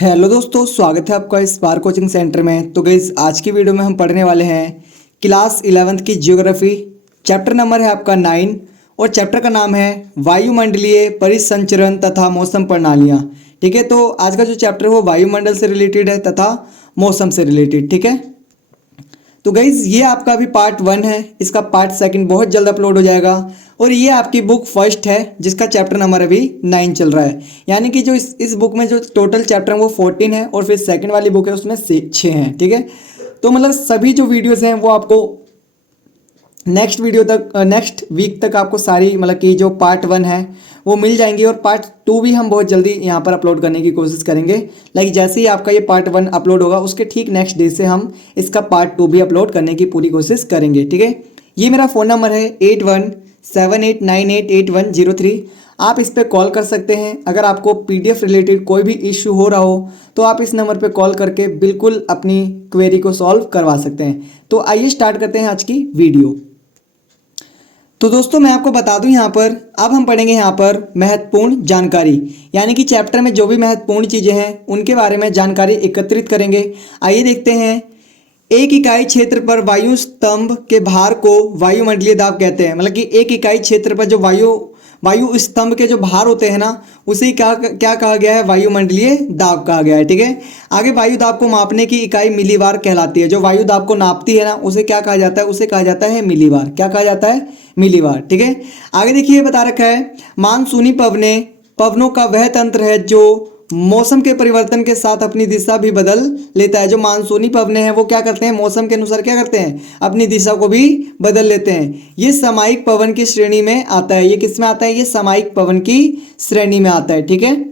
Hello दोस्तों, स्वागत है आपका स्पार्क कोचिंग सेंटर में। तो गाइस, आज की वीडियो में हम पढ़ने वाले हैं क्लास 11th की जियोग्राफी। चैप्टर नंबर है आपका 9 और चैप्टर का नाम है वायुमंडलीय परिसंचरण तथा मौसम प्रणालियाँ। ठीक है, तो आज का जो चैप्टर है वो वायुमंडल से रिलेटेड है तथा मौसम से रिलेटेड। ठीक है, तो गाइज ये आपका अभी पार्ट 1 है, इसका पार्ट 2 बहुत जल्द अपलोड हो जाएगा। और ये आपकी बुक फर्स्ट है जिसका चैप्टर नंबर अभी 9 चल रहा है। यानी कि जो इस बुक में जो टोटल चैप्टर है वो 14 है और फिर सेकंड वाली बुक है उसमें 6 हैं। ठीक है, तो मतलब सभी जो वीडियोस हैं वो आपको नेक्स्ट वीक तक आपको सारी मतलब कि जो पार्ट 1 है वो मिल जाएंगी और पार्ट 2 भी हम बहुत जल्दी यहाँ पर अपलोड करने की कोशिश करेंगे। लाइक जैसे ही आपका ये पार्ट 1 अपलोड होगा उसके ठीक नेक्स्ट डे से हम इसका पार्ट 2 भी अपलोड करने की पूरी कोशिश करेंगे। ठीक है, ये मेरा फ़ोन नंबर है 8178988103। आप इस पर कॉल कर सकते हैं। अगर आपको PDF रिलेटेड कोई भी इश्यू हो रहा हो तो आप इस नंबर पर कॉल करके बिल्कुल अपनी क्वेरी को सॉल्व करवा सकते हैं। तो आइए स्टार्ट करते हैं आज की वीडियो। तो दोस्तों मैं आपको बता दूं, यहाँ पर अब हम पढ़ेंगे यहाँ पर महत्वपूर्ण जानकारी, यानी कि चैप्टर में जो भी महत्वपूर्ण चीज़ें हैं उनके बारे में जानकारी एकत्रित करेंगे। आइए देखते हैं। एक इकाई क्षेत्र पर वायु स्तंभ के भार को वायुमंडलीय दाब कहते हैं। मतलब कि एक इकाई क्षेत्र पर जो वायु स्तंभ के जो भार होते हैं ना उसे क्या कहा गया है, वायुमंडलीय दाब कहा गया है। ठीक है, आगे वायु दाब को मापने की इकाई मिलीबार कहलाती है। जो वायु दाब को नापती है ना उसे क्या कहा जाता है, उसे कहा जाता है मिलीबार। क्या कहा जाता है, मिलीबार। ठीक है, आगे देखिए बता रखा है मानसूनी पवनों का वह तंत्र है जो मौसम के परिवर्तन के साथ अपनी दिशा भी बदल लेता है। जो मानसूनी पवनें हैं वो क्या करते हैं, मौसम के अनुसार क्या करते हैं, अपनी दिशा को भी बदल लेते हैं। ये सामयिक पवन की श्रेणी में आता है। ये किस में आता है, ये सामयिक पवन की श्रेणी में आता है। ठीक है,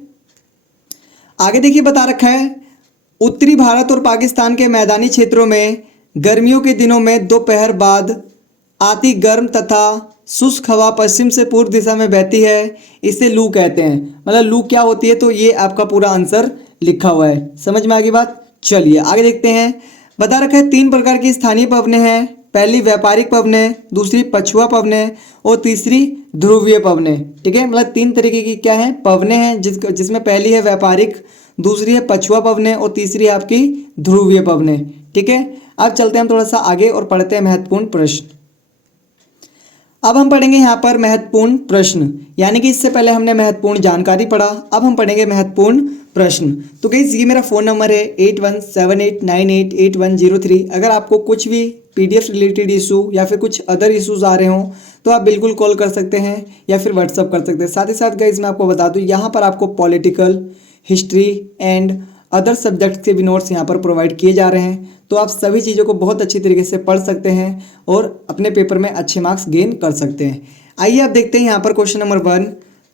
आगे देखिए बता रखा है उत्तरी भारत और पाकिस्तान के मैदानी क्षेत्रों में गर्मियों के दिनों में दोपहर बाद आती गर्म तथा शुष्क हवा पश्चिम से पूर्व दिशा में बहती है, इसे लू कहते हैं। मतलब लू क्या होती है, तो ये आपका पूरा आंसर लिखा हुआ है। समझ में आ गई बात। चलिए आगे देखते हैं। बता रखा है 3 प्रकार की स्थानीय पवनें हैं। पहली व्यापारिक पवनें, दूसरी पछुआ पवनें और तीसरी ध्रुवीय पवनें। ठीक है, मतलब 3 तरीके की क्या है, पवनें हैं जिसमें पहली है व्यापारिक, दूसरी है पछुआ पवनें और तीसरी है आपकी ध्रुवीय पवनें। ठीक है, अब चलते हैं हम थोड़ा सा आगे और पढ़ते हैं महत्वपूर्ण प्रश्न। अब हम पढ़ेंगे यहाँ पर महत्वपूर्ण प्रश्न, यानी कि इससे पहले हमने महत्वपूर्ण जानकारी पढ़ा, अब हम पढ़ेंगे महत्वपूर्ण प्रश्न। तो गाइस ये मेरा फ़ोन नंबर है 8178988103। अगर आपको कुछ भी PDF रिलेटेड इशू या फिर कुछ अदर इशूज़ आ रहे हों तो आप बिल्कुल कॉल कर सकते हैं या फिर व्हाट्सअप कर सकते हैं। साथ ही साथ गाइस मैं आपको बता दूँ, यहाँ पर आपको political, history and other subjects के भी नोट्स यहाँ पर प्रोवाइड किए जा रहे हैं। तो आप सभी चीज़ों को बहुत अच्छी तरीके से पढ़ सकते हैं और अपने पेपर में अच्छे मार्क्स गेन कर सकते हैं। आइए आप देखते हैं यहाँ पर क्वेश्चन नंबर 1,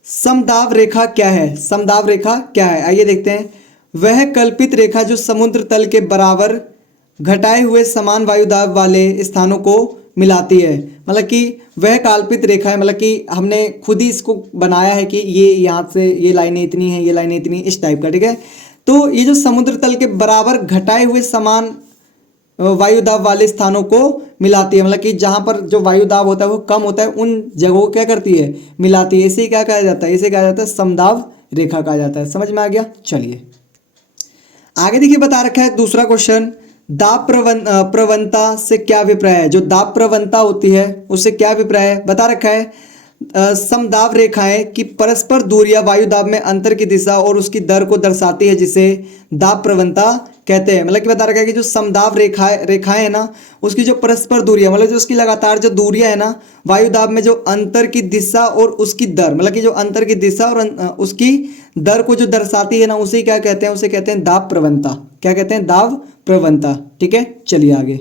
समदाब रेखा क्या है। समदाब रेखा क्या है, आइए देखते हैं। वह कल्पित रेखा जो समुद्र तल के बराबर घटाए हुए समान वायुदाब वाले स्थानों को मिलाती है। मतलब कि वह काल्पित रेखा है, मतलब कि हमने खुद ही इसको बनाया है कि ये यहाँ से ये लाइनें इतनी हैं, ये लाइनें इतनी, इस टाइप का। ठीक है, तो ये जो समुद्र तल के बराबर घटाए हुए समान वायुदाब वाले स्थानों को मिलाती है। मतलब कि जहाँ पर जो वायुदाब होता है वो कम होता है उन जगहों को क्या करती है, मिलाती है। इसे क्या कहा जाता है, इसे कहा जाता है समदाब रेखा कहा जाता है। समझ में आ गया। चलिए आगे देखिए बता रखा है दूसरा क्वेश्चन, दाब प्रवणता से क्या अभिप्राय है। जो दाब प्रवणता होती है उससे क्या अभिप्राय है, बता रखा है समदाब रेखाएं कि परस्पर दूरियां वायुदाब में अंतर की दिशा और उसकी दर को दर्शाती है, जिसे दाब प्रवणता कहते हैं। मतलब कि बता रखा है कि जो समदाब रेखाएं है ना उसकी जो परस्पर दूरियां, मतलब जो उसकी लगातार जो दूरियां है ना वायुदाब में, जो अंतर की दिशा और उसकी दर, मतलब कि जो अंतर की दिशा और उसकी दर को जो दर्शाती है ना उसे क्या कहते हैं, उसे कहते हैं दाब प्रवणता। क्या कहते हैं, दाब प्रवणता। ठीक है, चलिए आगे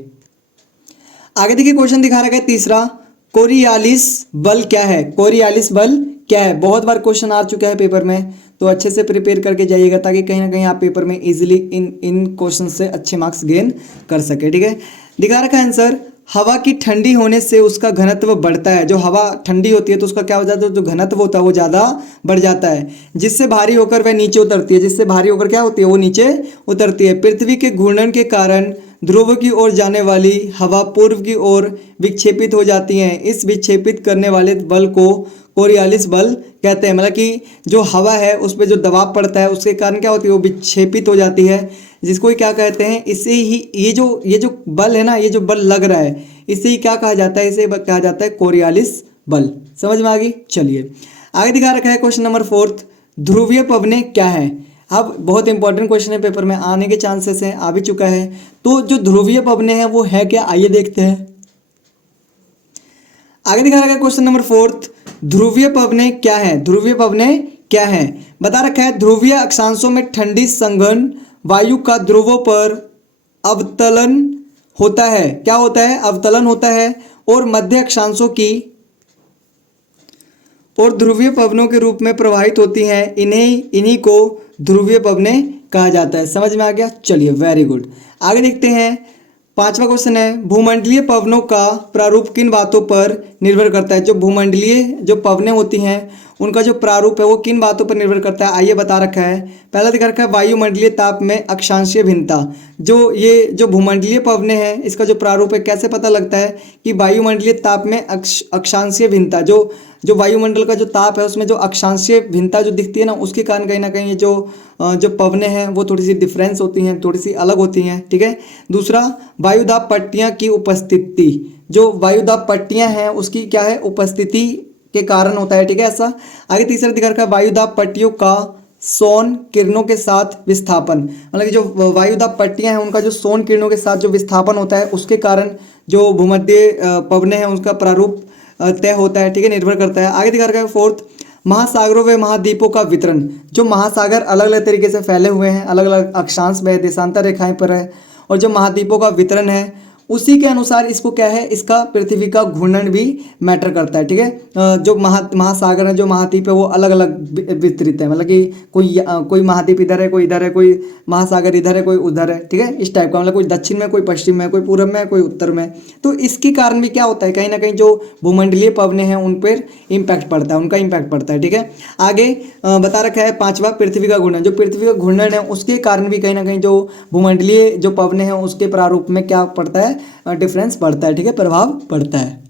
देखिए क्वेश्चन दिखा रखा है तीसरा, कोरियालिस बल क्या है। कोरियालिस बल क्या है, बहुत बार क्वेश्चन आ चुका है पेपर में, तो अच्छे से प्रिपेयर करके जाइएगा ताकि कहीं ना कहीं आप पेपर में इजीली इन क्वेश्चन से अच्छे मार्क्स गेन कर सके। ठीक है, दिखा रखा है आंसर, हवा की ठंडी होने से उसका घनत्व बढ़ता है। जो हवा ठंडी होती है तो उसका क्या हो जाता है, जो घनत्व होता है वो ज़्यादा बढ़ जाता है, जिससे भारी होकर वह नीचे उतरती है। जिससे भारी होकर क्या होती है, वो नीचे उतरती है। पृथ्वी के घूर्णन के कारण ध्रुव की ओर जाने वाली हवा पूर्व की ओर विक्षेपित हो जाती है। इस विक्षेपित करने वाले बल को कोरियालिस बल कहते हैं। मतलब कि जो हवा है उस पर जो दबाव पड़ता है उसके कारण क्या होती है, वो विक्षेपित हो जाती है, जिसको ही क्या कहते हैं, इसे ही ये जो बल है ना, ये जो बल लग रहा है, इसे ही क्या कहा जाता है, इसे कहा जाता है कोरियालिस बल। समझ में आ गई। चलिए आगे दिखा रखा है क्वेश्चन नंबर 4, ध्रुवीय पवनें क्या है। अब बहुत इंपॉर्टेंट क्वेश्चन है, पेपर में आने के चांसेस हैं, आ भी चुका है। तो जो ध्रुवीय पवनें हैं वो है क्या, आइए देखते हैं। आगे दिखा रखा है क्वेश्चन नंबर 4, ध्रुवीय पवनें क्या है। ध्रुवीय पवनें क्या है, बता रखा है, ध्रुवीय अक्षांशों में ठंडी संघन वायु का ध्रुवों पर अवतलन होता है। क्या होता है, अवतलन होता है, और मध्य अक्षांशों की और ध्रुवीय पवनों के रूप में प्रवाहित होती हैं। इन्हीं को ध्रुवीय पवनें कहा जाता है। समझ में आ गया। चलिए वेरी गुड। आगे देखते हैं, 5वां क्वेश्चन है, भूमंडलीय पवनों का प्रारूप किन बातों पर निर्भर करता है। जो भूमंडलीय जो पवनें होती हैं उनका जो प्रारूप है वो किन बातों पर निर्भर करता है, आइए बता रखा है। पहला दिखा रखा है, वायुमंडलीय ताप में अक्षांशीय भिन्नता। ये जो भूमंडलीय पवनें हैं इसका जो प्रारूप है, कैसे पता लगता है कि वायुमंडलीय ताप में अक्षांशीय भिन्नता, जो वायुमंडल का जो ताप है उसमें जो अक्षांशीय भिन्नता जो दिखती है ना, उसके कारण कहीं ना कहीं ये जो पवनें हैं वो थोड़ी सी डिफरेंस होती हैं, थोड़ी सी अलग होती हैं। ठीक है। दूसरा, वायुदाब पट्टियाँ की उपस्थिति, जो वायुदाब पट्टियाँ हैं उसकी क्या है, उपस्थिति के कारण होता है। ठीक है, ऐसा। आगे तीसरा दिखा रखा है, वायुदाब पट्टियों का सौन किरणों के साथ विस्थापन। मतलब कि जो वायुदाब पट्टियाँ हैं उनका जो सौन किरणों के साथ जो विस्थापन होता है उसके कारण जो भूमध्य पवनें हैं उसका प्रारूप तय होता है। ठीक है, निर्भर करता है। आगे दिखा रखा है 4, महासागरों व महाद्वीपों का वितरण। जो महासागर अलग अलग तरीके से फैले हुए हैं, अलग अलग अक्षांश में, देशांतर रेखाएं पर है, और जो महाद्वीपों का वितरण है उसी के अनुसार इसको क्या है, इसका पृथ्वी का घूर्णन भी मैटर करता है। ठीक है। जो महासागर है, जो महाद्वीप है वो अलग अलग वितरित है। मतलब कि कोई महाद्वीप इधर है, कोई इधर है, कोई महासागर इधर है, कोई उधर है। ठीक है, इस टाइप का, मतलब कोई दक्षिण में, कोई पश्चिम में, कोई पूर्व में, कोई उत्तर में। तो इसके कारण भी क्या होता है, कहीं ना कहीं जो भूमंडलीय पवनें हैं उन पर इम्पैक्ट पड़ता है, उनका इम्पैक्ट पड़ता है। ठीक है। आगे बता रखा है 5वां, पृथ्वी का घूर्णन। जो पृथ्वी का घूर्णन है उसके कारण भी कहीं ना कहीं जो भूमंडलीय जो पवनें हैं उसके प्रारूप में क्या पड़ता है, डिफरेंस पड़ता है। ठीक है, प्रभाव पड़ता है।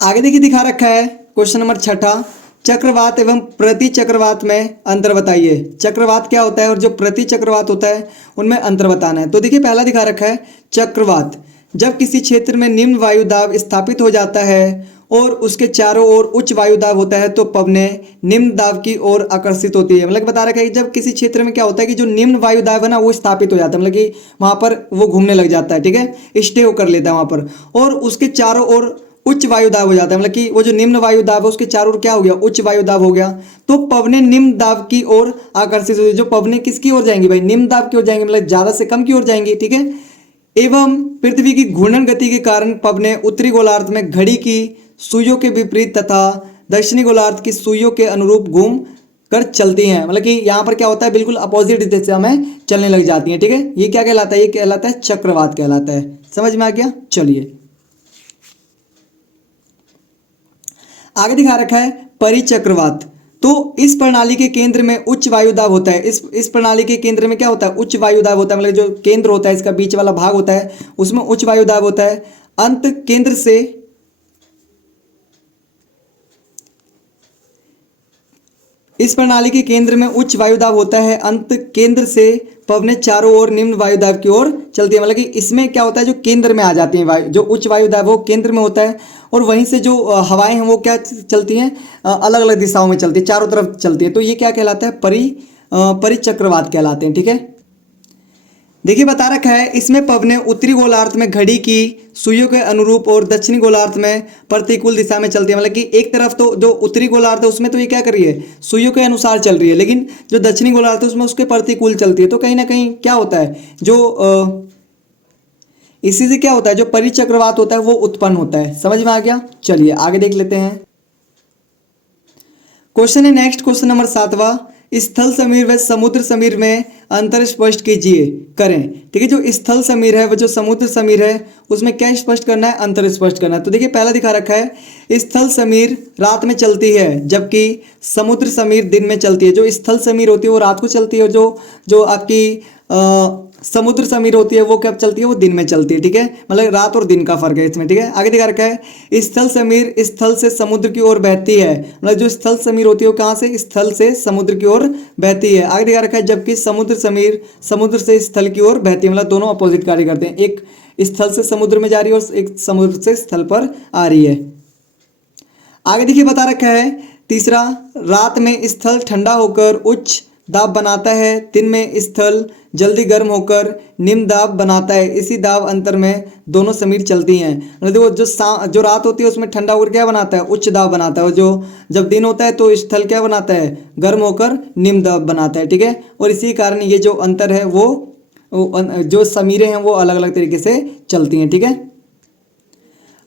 आगे देखिए दिखा रखा है क्वेश्चन नंबर 6, चक्रवात एवं प्रति चक्रवात में अंतर बताइए। चक्रवात क्या होता है और जो प्रति चक्रवात होता है उनमें अंतर बताना है। तो देखिए पहला दिखा रखा है, चक्रवात, जब किसी क्षेत्र में निम्न वायुदाब स्थापित हो जाता है और उसके चारों ओर उच्च वायुदाब होता है तो पवनें निम्न दाब की ओर आकर्षित होती है। मतलब बता रखा है कि जब किसी क्षेत्र में क्या होता है कि जो निम्न वायुदाब है ना वो स्थापित हो जाता है, मतलब कि वहाँ पर वो घूमने लग जाता है। ठीक है, स्टे होकर लेता है वहाँ पर, और उसके चारों ओर उच्च वायुदाब हो जाता है। मतलब कि वो जो निम्न वायुदाब है उसके चारों ओर क्या हो गया, उच्च वायुदाब हो गया, तो पवनें निम्न दाब की ओर आकर्षित होती है। जो पवनें किसकी ओर जाएंगी भाई, निम्न दाब की ओर जाएंगी, मतलब ज़्यादा से कम की ओर जाएंगी। ठीक है। एवं पृथ्वी की घूर्णन गति के कारण पवनें उत्तरी गोलार्ध में घड़ी की सुइयों के विपरीत तथा दक्षिणी गोलार्ध की सुइयों के अनुरूप घूम कर चलती हैं। मतलब कि यहाँ पर क्या होता है, बिल्कुल अपोजिट दिशा में चलने लग जाती हैं। ठीक है, ये क्या कहलाता है, ये कहलाता है चक्रवात कहलाता है। समझ में आ गया। चलिए आगे दिखा रखा है, परिचक्रवात। तो इस प्रणाली के केंद्र में उच्च वायुदाब होता है। इस प्रणाली के केंद्र में क्या होता है, उच्च वायुदाब होता है। मतलब जो केंद्र होता है, इसका बीच वाला भाग होता है, उसमें उच्च वायुदाब होता है। अंत केंद्र से इस प्रणाली के केंद्र में उच्च वायुदाब होता है, अंत केंद्र से पवनें चारों ओर निम्न वायुदाब की ओर चलती है। मतलब कि इसमें क्या होता है, जो केंद्र में आ जाती हैं वायु, जो उच्च वायुदाब वो केंद्र में होता है, और वहीं से जो हवाएं हैं वो क्या चलती हैं, अलग अलग दिशाओं में चलती है, चारों तरफ चलती है। तो ये क्या कहलाता है, परिचक्रवात कहलाते हैं। ठीक है। देखिए बता रखा है, इसमें पवनें उत्तरी गोलार्ध में घड़ी की सुइयों के अनुरूप और दक्षिणी गोलार्ध में प्रतिकूल दिशा में चलती है। मतलब कि एक तरफ तो जो उत्तरी गोलार्ध है उसमें तो ये क्या कर रही है, सुइयों के अनुसार चल रही है, लेकिन जो दक्षिणी गोलार्ध है उसमें उसके प्रतिकूल चलती है। तो कहीं ना कहीं क्या होता है, जो इसी से क्या होता है, जो परिचक्रवात होता है वो उत्पन्न होता है। समझ में आ गया। चलिए आगे देख लेते हैं। क्वेश्चन है नेक्स्ट, क्वेश्चन नंबर 7वां, स्थल समीर व समुद्र समीर में अंतर स्पष्ट कीजिए करें। ठीक है, जो स्थल समीर है वो जो समुद्र समीर है उसमें क्या स्पष्ट करना है, अंतर स्पष्ट करना है। तो देखिए पहला दिखा रखा है, स्थल समीर रात में चलती है जबकि समुद्र समीर दिन में चलती है। जो स्थल समीर होती है वो रात को चलती है, जो आपकी समुद्र समीर होती है वो कब चलती है, वो दिन में चलती है, ठीक है, मतलब रात और दिन का फर्क है इसमें, ठीक है। आगे दिखा रखा है स्थल समीर स्थल से समुद्र की ओर बहती है, मतलब जो स्थल समीर होती है वो कहाँ से, स्थल से समुद्र की ओर बहती है। आगे दिखा रखा है जबकि समुद्र समीर समुद्र से स्थल की ओर बहती है, मतलब दोनों अपोजिट कार्य करते हैं, एक स्थल से समुद्र में जा रही है और एक समुद्र से स्थल पर आ रही है। आगे देखिए बता रखा है तीसरा, रात में स्थल ठंडा होकर उच्च दाब बनाता है, दिन में स्थल जल्दी गर्म होकर निम्न दाब बनाता है, इसी दाब अंतर में दोनों समीर चलती हैं। मतलब देखो जो रात होती है उसमें ठंडा होकर क्या बनाता है, उच्च दाब बनाता है, और जो जब दिन होता है तो स्थल क्या बनाता है, गर्म होकर निम्न दाब बनाता है, ठीक है। और इसी कारण ये जो अंतर है वो जो समीरें हैं वो अलग अलग तरीके से चलती हैं, ठीक है।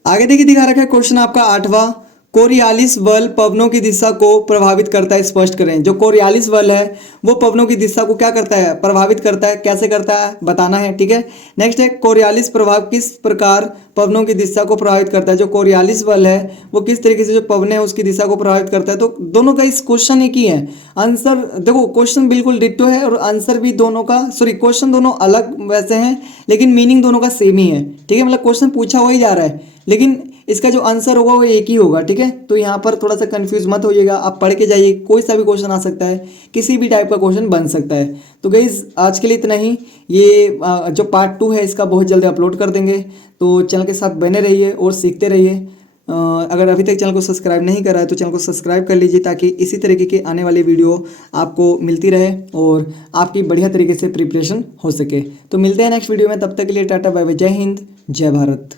आगे देखिए दिखा रखा है क्वेश्चन आपका 8वां, कोरियालिस बल पवनों की दिशा को प्रभावित करता है, स्पष्ट करें। जो कोरियालिस बल है वो पवनों की दिशा को क्या करता है, प्रभावित करता है, कैसे करता है बताना है, ठीक है। नेक्स्ट है कोरियालिस प्रभाव किस प्रकार पवनों की दिशा को प्रभावित करता है। जो कोरियालिस बल है वो किस तरीके से जो पवन है उसकी दिशा को प्रभावित करता है। तो दोनों का इस क्वेश्चन एक ही है, आंसर देखो क्वेश्चन बिल्कुल डिट्टो है और आंसर भी दोनों का, सॉरी क्वेश्चन दोनों अलग वैसे हैं लेकिन मीनिंग दोनों का सेम ही है, ठीक है। मतलब क्वेश्चन पूछा हो ही जा रहा है लेकिन इसका जो आंसर होगा वो एक ही होगा, ठीक है। तो यहाँ पर थोड़ा सा कंफ्यूज मत होइएगा, आप पढ़ के जाइए, कोई सा भी क्वेश्चन आ सकता है, किसी भी टाइप का क्वेश्चन बन सकता है। तो गाइस आज के लिए इतना ही, ये जो पार्ट 2 है इसका बहुत जल्दी अपलोड कर देंगे, तो चैनल के साथ बने रहिए और सीखते रहिए। अगर अभी तक चैनल को सब्सक्राइब नहीं करा है तो चैनल को सब्सक्राइब कर लीजिए ताकि इसी तरीके की आने वाली वीडियो आपको मिलती रहे और आपकी बढ़िया तरीके से प्रिपरेशन हो सके। तो मिलते हैं नेक्स्ट वीडियो में, तब तक के लिए टाटा बाय बाय, जय हिंद जय भारत।